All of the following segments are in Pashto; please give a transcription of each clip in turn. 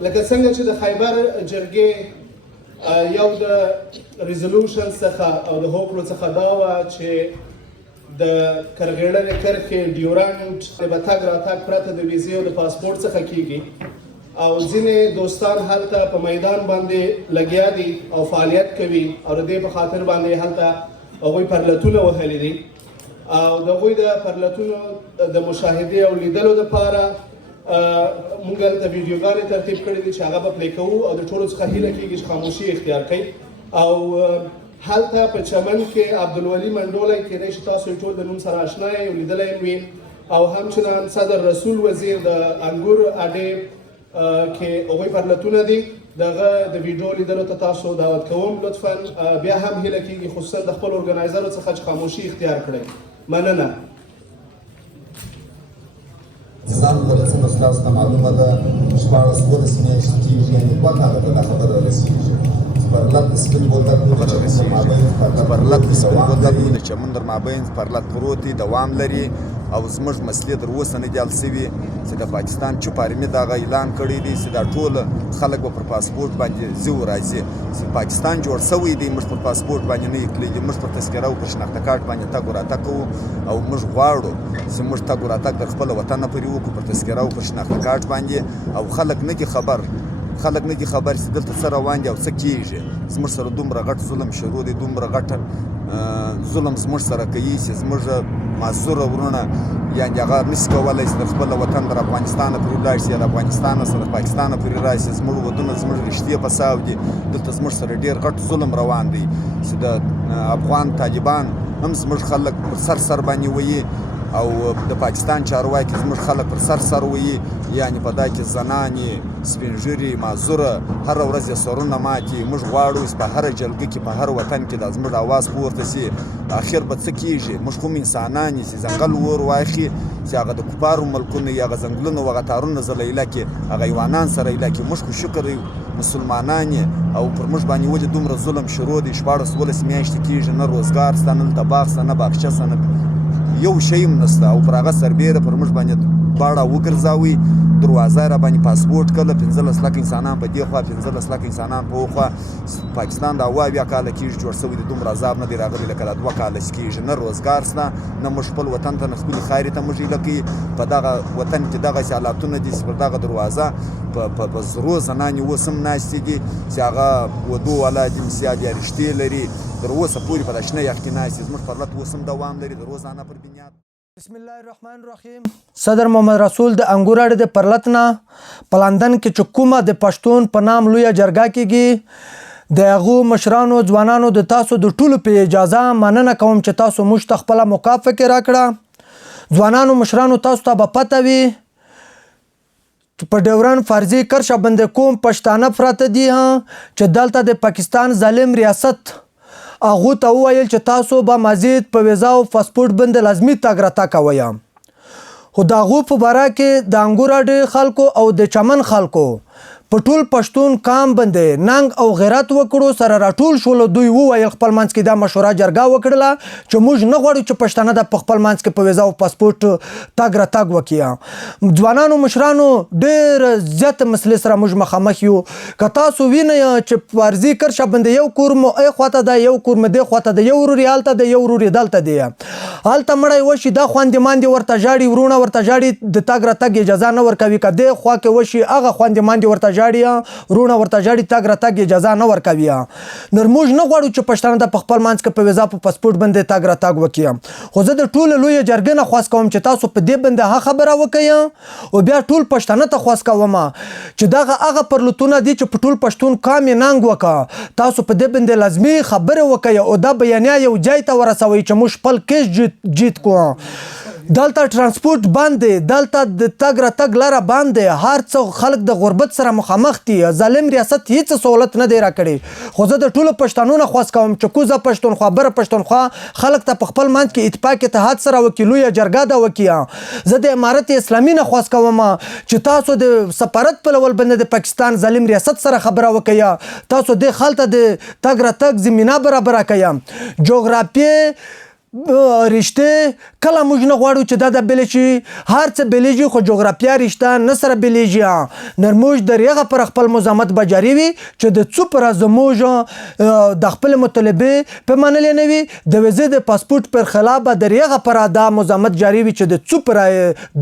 لکه څنګه چې د خیبر جرګې یو د ریزولوشن څخه او د هوکړو څخه دا وه چې د کرغېړنې کرښې ډیورنډ به تګ راتګ پرته د ویزې او د پاسپورټ څخه کیږي او ځینې دوستان هلته په میدان باندې لګیا دي او فعالیت کوي او د دې په خاطر باندې هلته هغوی پرلتونه وهلي دي او د هغوی د پرلتونو د مشاهدې او لیدلو دپاره موږ هلته ویډیوګانې ترتیب کړي دي چې هغه به پلی کوو او د ټولو څخه هیله کېږي چې خاموشي اختیار کړئ او هلته په چمن کې عبدالولي منډولي کېدای شي تاسو یې ټول د نوم سره اشنا یې او لیدلی یې وي او همچنان صدر رسول وزیر د انګور اډې کې هغوی پرلتونه دي دغه د ویډیو لیدلو ته تاسو دعوت کوم لطفا بیا هم هیله کېږي خصوصا د خپل ارګنایزرو څخه چې خاموشي اختیار کړئ مننه ځان له څنګه تاسو ته معلومه ده 14 میاشتې کېږي یعنې 2 کاله ته دا خبره رسېږي پرلت سپین بولدک د چمن در مابین پرلت پروت دی دوام لري او زموږ مسلې تر اوسه نه دي حل سوي چې د پاکستان چوپ ارمي دغه اعلان کړی دی چې دا ټول خلک به پر پاسپورټ باندې ځي او راځي چې پاکستان جوړ سوی دی موږ پر پاسپورټ باندې نه کلیږي موږ پر تذکره او پر شناخته کارت باندې تګ راتګ کوو او موږ غواړو چې موږ تګ راتګ د خپل وطن نه پرې وکړو پر تذکره او پر شناخته کارت باندې او خلک نه دي خبر چې دلته څه روان دي او څه کېږي زموږ سره دومره غټ ظلم شروع دی دومره غټ ظلم زموږ سره کوي چې زموږ معذوره ورونه یعنې هغه نشي کولی چې د خپل وطن در افغانستانه پورې ولاړ شي یا د افغانستانه سره پاکستانه پورې راشي زموږ ودونه زموږ رښتې فساد دي دلته زموږ سره ډېر غټ ظلم روان دی چې د افغان طالبان هم زموږ خلک پر سر باندې وایي او د پاکستان چارواکي زموږ خلک پر سر وایي یعنې په دا کې زنانې سپین ږیري معذوره هره ورځ یې سرونه ماتي موږ غواړو چې په هره جلګه کې په هر وطن کې دا زموږ اواز پورته شي اخر به څه کېږي موږ خو انسانان یو چې ځنګل ور واخلي چې هغه د کفارو ملکونه یا هغه ځنګلونه او هغه تارونه زلیله کې هغه حیوانان سره ایله کې موږ خو شکر مسلمانان او پر موږ باندې ولې دومره ظلم شروع دی 14 میاشتې کېږي نه روزګار شته نه دلته باغ شته نه باغچه شته نه یو شی هم نشته او پر هغه سربیره پر موږ باندې باړه وګرځاوي دروازه را باندې پاسپورټ کله 15 لک انسانان په دې خوا 15 لک انسانان په خوا پاکستان دا بیا کاله کېږي جوړ شوی د دومره عذاب نه دی راغلی لکه دا 2 کاله کېږي نه روزګار شته نه موږ خپل وطن ته نه خپلې خاورې ته موږ هیله کوي په دغه وطن کې دغسې حالاتونه دي چې پر دغه دروازه په زرو زنانې اوس هم ناستې دي چې هغه ودو والا دي مسیاد یا رښتې لري تر اوسه پورې په دا شنه یخ کې ناستې زموږ پرلت اوس هم دوام لري د روزانه پر بنیاد بسم الله الرحمن الرحیم صدر محمد رسول د انګور اډې د پرلتنه په لندن کې چې کومه د پښتون په نام لویه جرګه کېږي د هغو مشرانو ځوانانو د تاسو د ټولو په اجازه مننه کوم چې تاسو موږ ته خپله موقع راکړه ځوانانو مشرانو تاسو ته به پته وي په ډیورنډ فرضي کرښه باندې کوم پښتانه پراته دي چې دلته د پاکستان ظالم ریاست هغو ته وویل چې تاسو به مزید په ویزا او پاسپورټ باندې لازمي تګ راتګ کوئ خو د هغو په باره کې د انګور اډې خلکو او د چمن خلکو په ټول پښتون قام باندې ننګ او غیرت وکړو سره راټول شول دوی وویل خپل منځ کې دا مشوره جرګه وکړله چې موږ نه غواړو چې پښتانه د خپل منځ کې په ویزا او پاسپورټ تګ راتګ وکړي ځوانانو مشرانو ډېر زیاتې مسلې سره موږ مخامخ یو که تاسو وینئ چې فرضي کرښه باندې یو کور مو خواته ده یو کور مو دې خواته ده یو ورور یې هلته ده یو ورور یې دلته دی هلته مړی وشي دا خویندې ماندې ورته ژاړي ورونه ورته ژاړي د تګ راتګ اجازه نه ورکوي که دې خوا کې وشي هغه خویندې ماندې ورته ژاړي ورونه ورته ژاړي تګ راتګ اجازه نه ورکوي نو موږ نه غواړو چې پښتانه د خپل منځ کې په ویزا په پاسپورټ باندې تګ راتګ وکړي خو زه د ټولو لویې جرګې نه خواست کوم چې تاسو په دې باندې ها خبره وکړئ او بیا ټول پښتانه ته خواست کوم چې دغه هغه پرلتونه دي چې په ټول پښتون قام یې ننګ وکړه تاسو په دې باندې لازمي خبرې وکړئ او دا بیانیه یو ځای ته ورسوئ چې موږ خپل کیس جیت کوو دلته ترانسپورټ بند دی دلته د تګ راتګ لاره بند دی هر څه خلک د غربت سره مخامخ دي ظالم ریاست هیڅ سہولت نه دی راکړی خو زه د ټولو پښتنو نه خواست کوم چې کوزه پښتونخوا بره پښتونخوا خلک ته په خپل منځ کې اتفاق اتحاد سره وکړي لویه جرګه ده وکړي زه د امارت اسلامي نه خواست کوم چې تاسو د سفارت په لول باندې د پاکستان ظالم ریاست سره خبره وکړئ تاسو د خلک د تګ راتګ زمینه برابره کړئ جغرافیې رشته کله موږ نه غواړو چې دا د بېلې شي هر څه بېلېږي خو جغرافیا رشته نه سره بېلېږي نر موږ دریغه پر خپل مزاحمت به جاري وي چې د څو پره زموږ د خپل مطالبې په منلې نه وي د ویزې د پاسپورټ پر خلاف به دریغه پر دا مزاحمت جاري وي چې د څو پره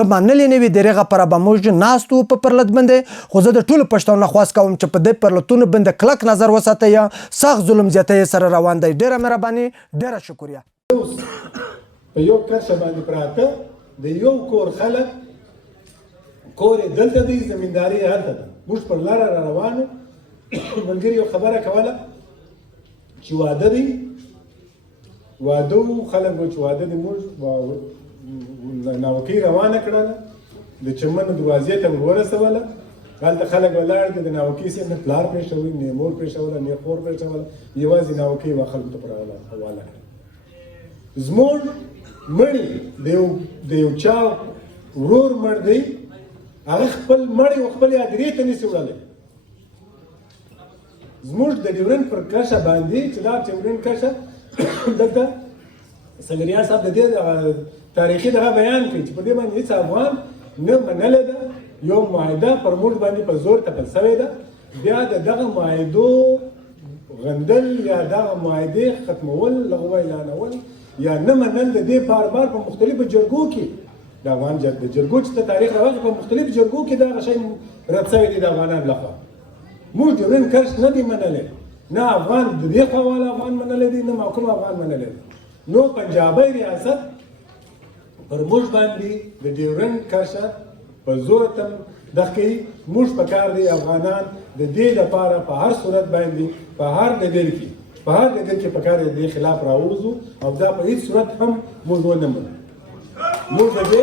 د منلې نه وي دریغه پر به موږ ناست وو په پرلت باندې خو زه د ټولو پښتنو نه خواست کوم چې په دې پرلتونو باندې کلک نظر وساتئ سخت ظلم زیاتی سره روان دی ډېره مهرباني ډېره شکریه په یو کرښه باندې پراته د یو کور خلک کور یې دلته دی زمینداري یې هلته ده موږ پر لاره را روان ملګري یو خبره کوله چې واده دی واده و خلک و چې واده دی موږ ناوکۍ روانه کړله د چمن دروازې ته ورسوله هلته خلک ولاړ دي د ناوکۍ صاحب نه پلار پرېښوي نه مور پرېښوله نه خور پرېښوله یوازې ناوکۍ وه خلکو ته پر حواله کړه زموږ مړي د یو چا ورور مړ دی هغه خپل مړی و خپلې هدیرې ته نشي وړلی زموږ د ډیورنډ پر کرښه باندې چې دا ډیورنډ کرښه دلته سنګریان صاحب د دې تاریخي دغه بیان کوي چې په دې باندې هېڅ افغان نه منلې ده یو معاهده پر موږ باندې په زور تپل سوې ده بیا د دغه معاهدو غندل یا دغه معاهدې ختمول لغوه اعلانول یا نه منل د دې بار بار په مختلفو جرګو کې د افغان د جرګو چې ته تاریخ راوخلې په مختلفو جرګو کې دغه شی رد سوی دی د افغانانو لخوا موږ ډیورنډ کرښ نه دی منلی نه افغان د دې خوا والا افغان منلی دی نه محکوم افغان منلی دی نو پنجابی ریاست پر موږ باندې د ډیورنډ کرښه په زور تم دغه کوي موږ پکار دی افغانان د دې لپاره په هر صورت باندې په هر ډګر کې په هر ډګر کې پکار دی د دې خلاف راووځو او دا په هېڅ صورت هم موږ ونه منو موږ د دې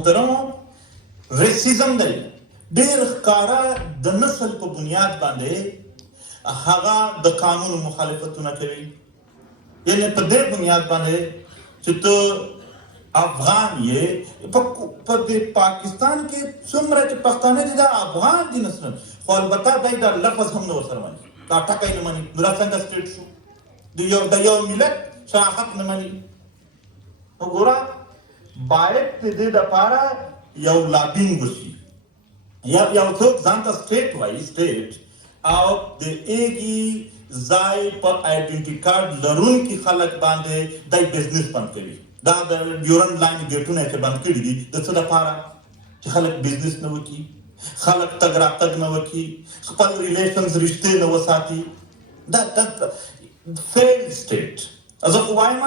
محترمو ریسیزم دی ډېر ښکاره د نسل په بنیاد باندې هغه د قانون مخالفتونه کوي یعنې په دې بنیاد باندې چې ته افغان یې په دې پاکستان کې څومره چې پښتانه دي دا افغان دي نسل خو البته دی دا لفظ هم نه ورسره مني دا ټکی نه مني نو دا څنګه سټیټ شو د یو ملت شراحت نه مني وګوره باید د دې لپاره یو لابینګ وشي یو څوک ځان ته سټیټ وایي سټیټ او د ایږي ځای په آیډنټي کارډ لرونکي خلک باندې دی بزنس بند کوي دا د ډیورنډ لاین ګیټونه چې بند کړي دي د څه لپاره چې خلک بزنس نه وکړي خلک تګ راتګ نه وکړي خپل ریلیشنز رشتې نه وساتي دا فیل سټیټ زه خو وایم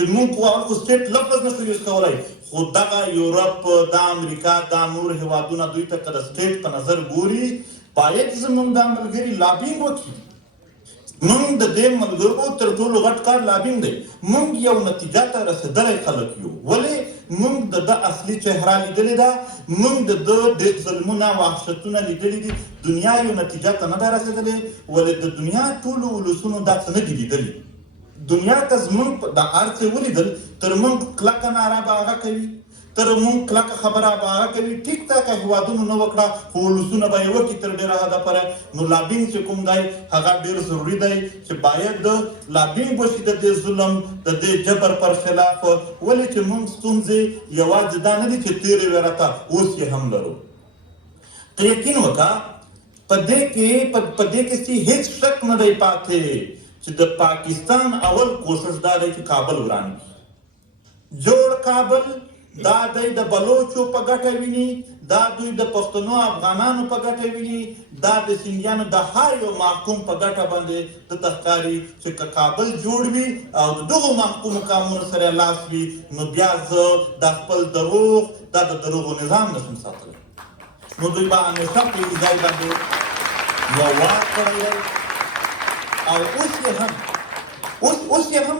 چې موږ خو سټیټ لفظ نشو یوز کولی خو دغه یورپ دا امریکا دا نور هیوادونه دوی ته که د سټیټ په نظر ګوري باید زموږ دا ملګري لابینګ وکړي موږ د دې ملګرو تر ټولو غټ کار لابینګ دی موږ یو نتیجه ته رسېدلی خلک یو ولې موږ د ده اصلي چهره لیدلې ده موږ د ده ډېر ظلمونه وحشتونه لیدلي دي دنیا یو نتیجه ته نه ده رسېدلې ولې د دنیا ټولو ولسونو دا څه نه دي لیدلي دنیا ته زموږ د هر څه ولیدل تر موږ کلکه ناره به هغه کوي تر موږ کلکه خبره به هغه کوي ټیک ټاک هېوادونو نه وکړه خو ولسونه به یې وکړي تر ډېره حده پورې نو لابینګ چې کوم دی هغه ډېر ضروري دی چې باید د لابینګ وشي د دې ظلم د دې جبر پر خلاف ولې چې موږ ستونزې یوازې دا نه دي چې تېرې وې راته اوس یې هم لرو ته یقین وکړه په دې کې هېڅ شک نه دی پاتې چې د پاکستان اول کوشش دا دی چې کابل وران کړي جوړ کابل دا دوی د بلوچو په ګټه ویني، دا دوی د پښتنو افغانانو په ګټه ویني، دا د سیندیانو د هر یو محکوم په ګټه باندې دته ښکاري چې که کابل جوړ وي او د دغو محکومو قامونو سره لاس وي، نو بیا زه د خپل دروغ دا د دروغو نظام نشم ساتلی. نو دوی به همیشه په یوه ځای باندې یو واک کړی دی او اوس یې هم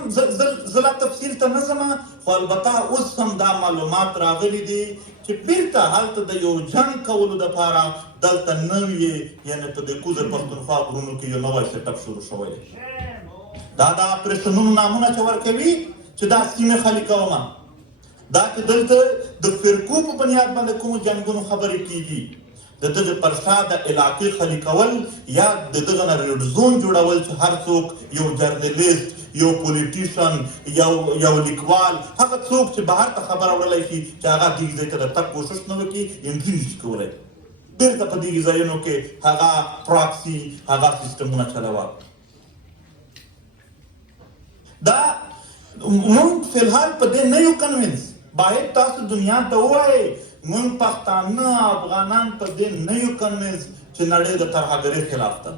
زه لا تفصیل ته نه ځم، خو البته اوس هم دا معلومات راغلي دي چې بیرته هلته د یو جنګ کولو دپاره دلته نوي یعنې په د کوزر پښتونخوا غرونو کې یو نوی سیټ اپ شروع شوی دی. دا د اپریشنونو نامونه چې ورکوي چې دا سیمې خالي کومه، دا چې دلته د فرقو په بنیاد باندې کومو جنګونو خبرې کېږي، د دغه پر شا د علاقې خالي کول یا د دغه نه ریډ زون جوړول چې هر څوک یو جرنلیست، یو پولیټیشن، یو لیکوال، هغه څوک چې بهر ته خبره وړلی شي چې هغه دغې ځای ته د تګ کوشش نه وکړي، انټري نشي کولی. بېرته په دغې ځایونو کې هغه پراکسي، هغه سیسټمونه چلوه. دا موږ فلحال په دې نه یو کنوینس، باید تاسو دنیا ته ووایئ موږ پښتانه افغانان په دې نه یو کنوینس چې نړۍ د ترهګرۍ خلاف ده.